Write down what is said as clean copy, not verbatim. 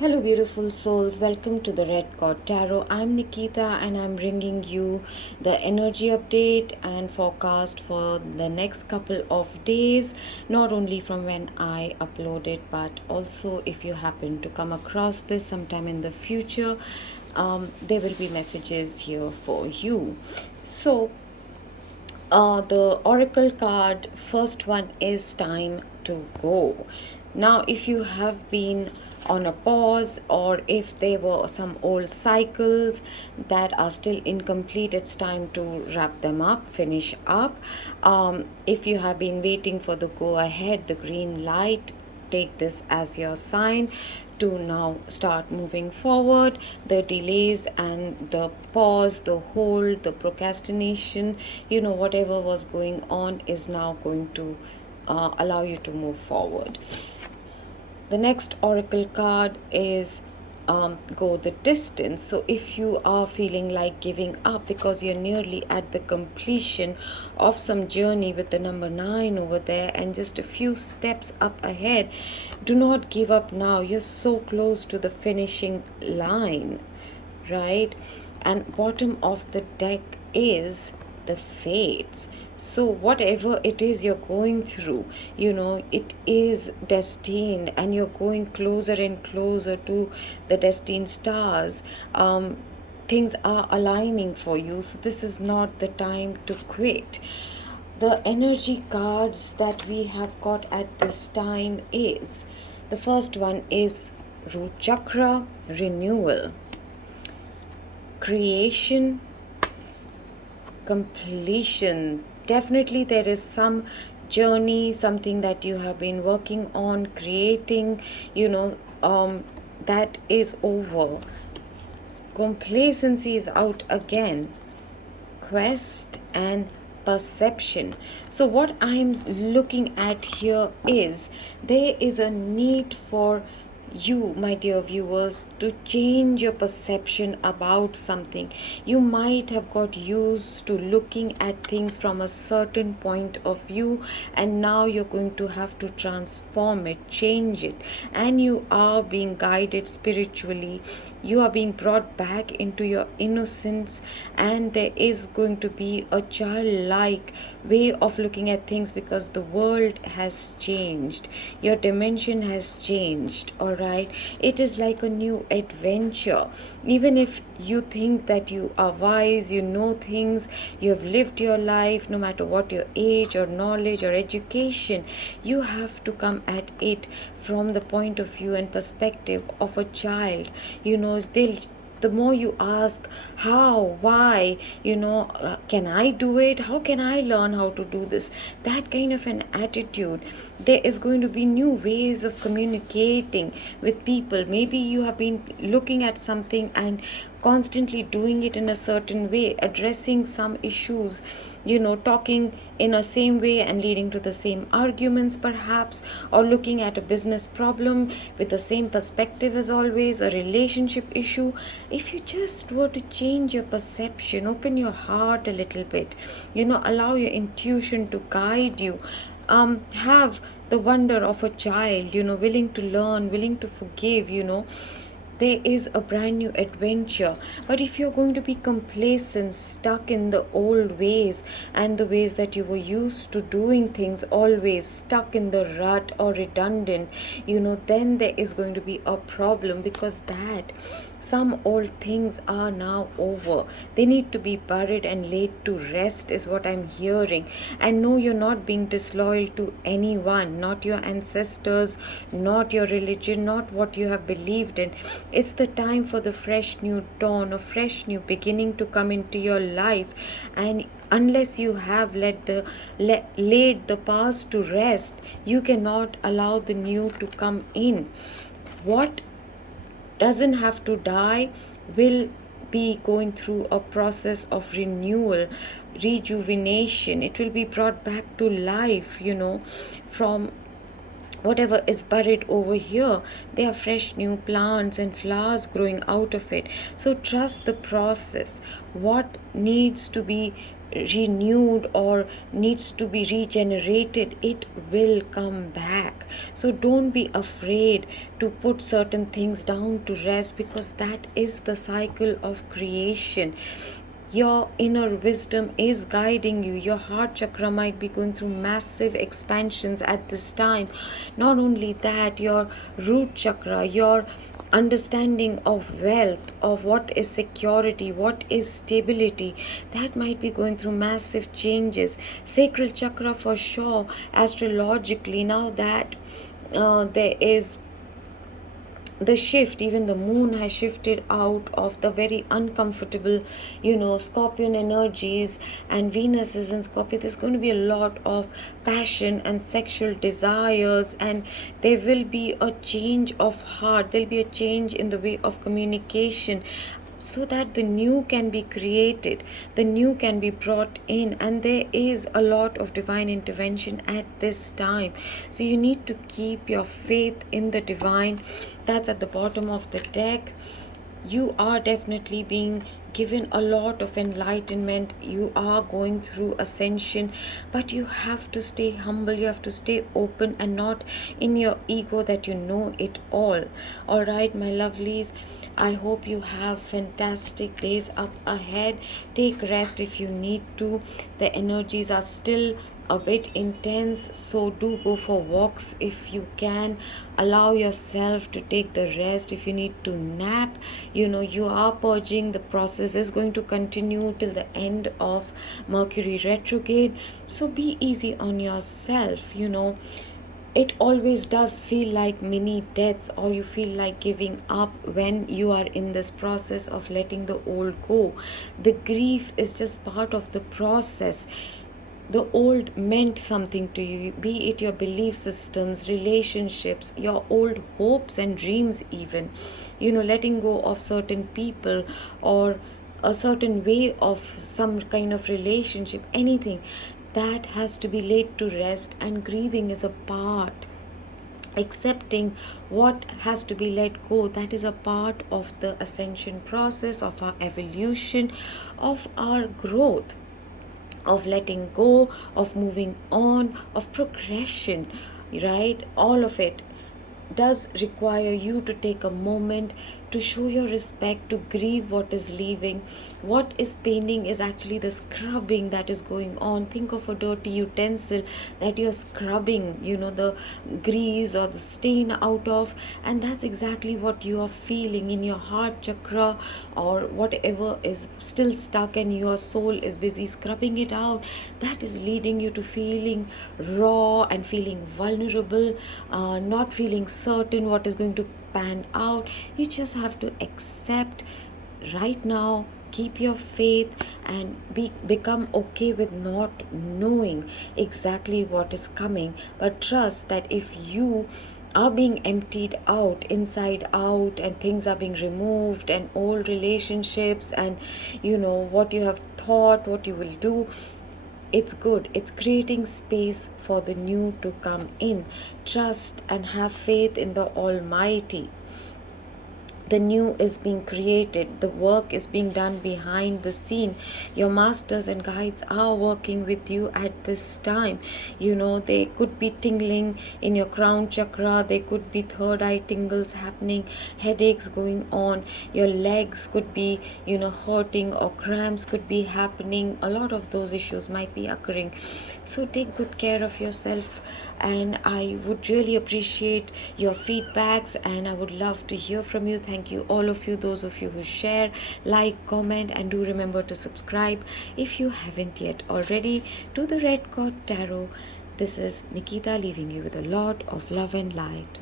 Hello, beautiful souls. Welcome to the Red God Tarot. I'm Nikita and I'm bringing you the energy update and forecast for the next couple of days, not only from when I upload it, but also if you happen to come across this sometime in the future, there will be messages here for you. So, the oracle card first one is time to go. Now if you have been on a pause, or if there were some old cycles that are still incomplete, it's time to wrap them up, finish up. If you have been waiting for the go ahead, the green light, take this as your sign to now start moving forward. The delays and the pause, the hold, the procrastination, whatever was going on is now going to allow you to move forward. The next oracle card is go the distance. So if you are feeling like giving up because you're nearly at the completion of some journey with the number 9 over there and just a few steps up ahead, do not give up now. You're so close to the finishing line, right? And bottom of the deck is the fates. So whatever it is you're going through, it is destined, and you're going closer and closer to the destined stars. Things are aligning for you, so this is not the time to quit. The energy cards that we have got at this time is, the first one is root chakra, renewal, creation, completion. Definitely there is some journey, something that you have been working on creating, that is over. Complacency is out again. Quest and perception. So what I'm looking at here is, there is a need for you, my dear viewers, to change your perception about something. You might have got used to looking at things from a certain point of view, and now you're going to have to transform it, change it, and you are being guided spiritually. You are being brought back into your innocence, and there is going to be a childlike way of looking at things, because the world has changed, your dimension has changed. All right, it is like a new adventure. Even if you think that you are wise, you know things, you have lived your life, no matter what your age or knowledge or education, you have to come at it from the point of view and perspective of a child. They'll, the more you ask how, why, can I do it, how can I learn how to do this, that kind of an attitude, there is going to be new ways of communicating with people. Maybe you have been looking at something and constantly doing it in a certain way, addressing some issues, talking in a same way and leading to the same arguments perhaps, or looking at a business problem with the same perspective as always, a relationship issue. If you just were to change your perception, open your heart a little bit, allow your intuition to guide you, have the wonder of a child, willing to learn, willing to forgive, there is a brand new adventure. But if you're going to be complacent, stuck in the old ways and the ways that you were used to doing things, always stuck in the rut or redundant, then there is going to be a problem, because that some old things are now over. They need to be buried and laid to rest, is what I'm hearing. And no, you're not being disloyal to anyone, not your ancestors, not your religion, not what you have believed in. It's the time for the fresh new dawn, a fresh new beginning to come into your life. And unless you have laid the past to rest, you cannot allow the new to come in. What doesn't have to die will be going through a process of renewal, rejuvenation. It will be brought back to life, from whatever is buried over here. There are fresh new plants and flowers growing out of it. So trust the process. What needs to be renewed or needs to be regenerated, it will come back. So don't be afraid to put certain things down to rest, because that is the cycle of creation. Your inner wisdom is guiding you. Your heart chakra might be going through massive expansions at this time. Not only that, your root chakra, your understanding of wealth, of what is security, what is stability, that might be going through massive changes. Sacral chakra for sure, astrologically, now that there is the shift, even the moon has shifted out of the very uncomfortable, Scorpion energies, and Venus is in Scorpio. There's going to be a lot of passion and sexual desires, and there will be a change of heart, there'll be a change in the way of communication, so that the new can be created, the new can be brought in, and there is a lot of divine intervention at this time. So you need to keep your faith in the divine. That's at the bottom of the deck. You are definitely being given a lot of enlightenment. You are going through ascension, but you have to stay humble, you have to stay open, and not in your ego that you know it all right, my lovelies. I hope you have fantastic days up ahead. Take rest if you need to. The energies are still a bit intense, so do go for walks if you can. Allow yourself to take the rest. If you need to nap, you are purging. The process is going to continue till the end of Mercury retrograde, so be easy on yourself. It always does feel like mini deaths, or you feel like giving up when you are in this process of letting the old go. The grief is just part of the process. The old meant something to you, be it your belief systems, relationships, your old hopes and dreams, even, letting go of certain people or a certain way of some kind of relationship, anything that has to be laid to rest. And grieving is a part, accepting what has to be let go, that is a part of the ascension process, of our evolution, of our growth, of letting go, of moving on, of progression, right? All of it does require you to take a moment to show your respect, to grieve what is leaving. What is paining is actually the scrubbing that is going on. Think of a dirty utensil that you're scrubbing, the grease or the stain out of, and that's exactly what you are feeling in your heart chakra, or whatever is still stuck and your soul is busy scrubbing it out. That is leading you to feeling raw and feeling vulnerable, not feeling certain what is going to pan out. You just have to accept right now, keep your faith, and become okay with not knowing exactly what is coming, but trust that if you are being emptied out, inside out, and things are being removed, and old relationships, and what you have thought, what you will do, it's good. It's creating space for the new to come in. Trust and have faith in the Almighty. The new is being created. The work is being done behind the scene. Your masters and guides are working with you at this time. They could be tingling in your crown chakra. There could be third eye tingles happening, headaches going on. Your legs could be, hurting, or cramps could be happening. A lot of those issues might be occurring. So take good care of yourself, and I would really appreciate your feedbacks, and I would love to hear from you. Thank you, all of you, those of you who share, like, comment, and do remember to subscribe if you haven't yet already to the Red Cord Tarot. This is Nikita, leaving you with a lot of love and light.